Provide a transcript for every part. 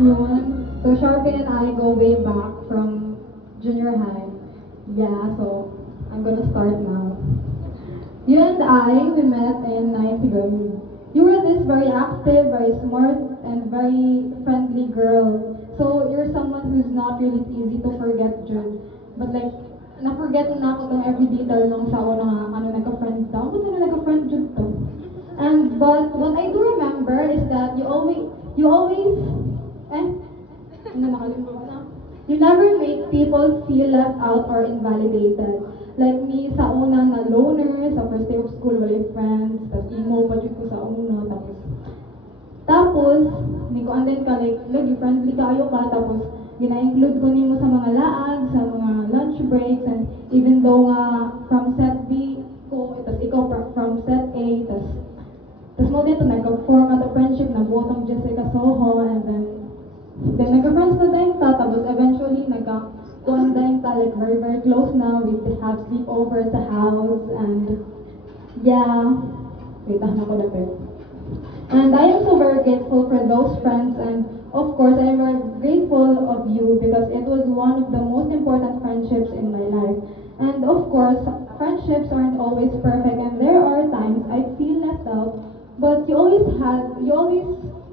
Yun. So Sharpie and I go way back from junior high. Yeah, so I'm gonna start now. You and I, we met in ninth grade. You were this very active, very smart, and very friendly girl. So you're someone who's not really easy to forget, Jude. But like, na-forget na ako tong every detail nung sa ako na ano nagka-friend daw. Ba't na nagka-friend, Jude to? But what I do remember is that you always, eh, ano nakalimutan ko na? You never make people feel left out or invalidated. Like me, sa una na loner, sa first day of school, wala friends, tapos emo pa dyan ko sa una, tapos, hindi ko andin ka, like, lagi friendly kayo ka, tapos, gina-include ko nimo sa mga laag, sa mga lunch breaks, and even though nga, from set B ko, tapos ikaw from set A, tapos mo dito, nagka-form at a friendship, na buotong Jessica Soho, and then nagka-friends na din ta, tapos eventually, nagka-kuhan din ta, like, very, very close na, we have sleepovers sa house, and, yeah, wait, na ko dapit. And I am so very grateful for those friends, and of course, I am very grateful of you because it was one of the most important friendships in my life. And of course, friendships aren't always perfect, and there are times I feel left out, but you always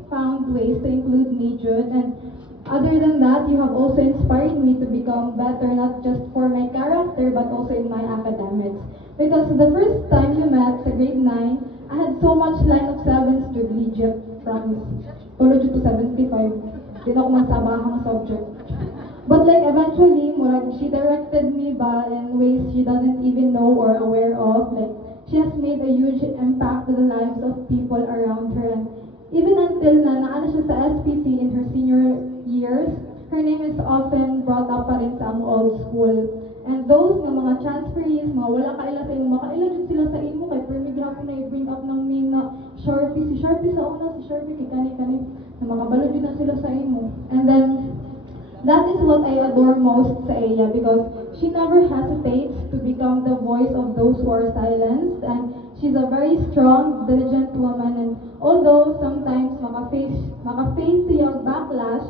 found ways to include me, Jude, and other than that, you have also inspired me to become better, not just for my character, but also in my academics. Because the first time you met sa grade 9, I had so much line of 7s to legit, promise. Tulo to 75. Di na ako magsabahang subject. But like eventually, murag, she directed me ba in ways she doesn't even know or aware of. Like, she has made a huge impact to the lives of people around her. And even until naano siya sa SPC in her senior years, her name is often brought up pa rin sa among old school. And those nga mga transferees, mga wala kaila sa imo, makaila jud sila sa imo kay pero gihapon na i-bring up ng name na Sharpie, si Sharpie sa una, si Sharpie kay kani na makabalo jud na sila sa imo. And then that is what I adore most sa Aya because she never hesitates to become the voice of those who are silenced, and she's a very strong, diligent woman, and although sometimes maka-face siya backlash,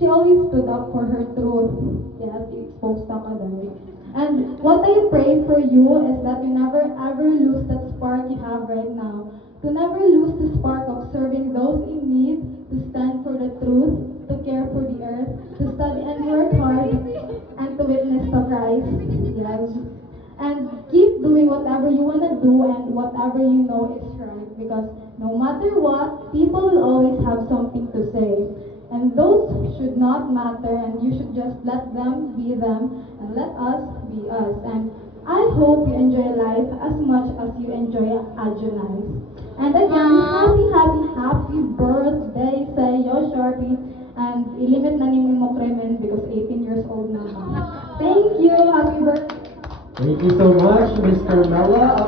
she always stood up for her truth. Yes, exposed ka dahil. And what I pray for you is that you never ever lose that spark you have right now. To never lose the spark of serving those in need, to stand for the truth, to care for the earth, to study and work hard, and to witness to Christ. Yes. And keep doing whatever you want to do and whatever you know is right. Because no matter what, people will always have something to say. And those should not matter, and you should just let them be them, and let us be us. And I hope you enjoy life as much as you enjoy Adjunize. And again, happy birthday sa iyo, Sharpie. And ilimit na ni mo Kremen because 18 years old na. Thank you, happy birthday. Thank you so much, Mr. Mella.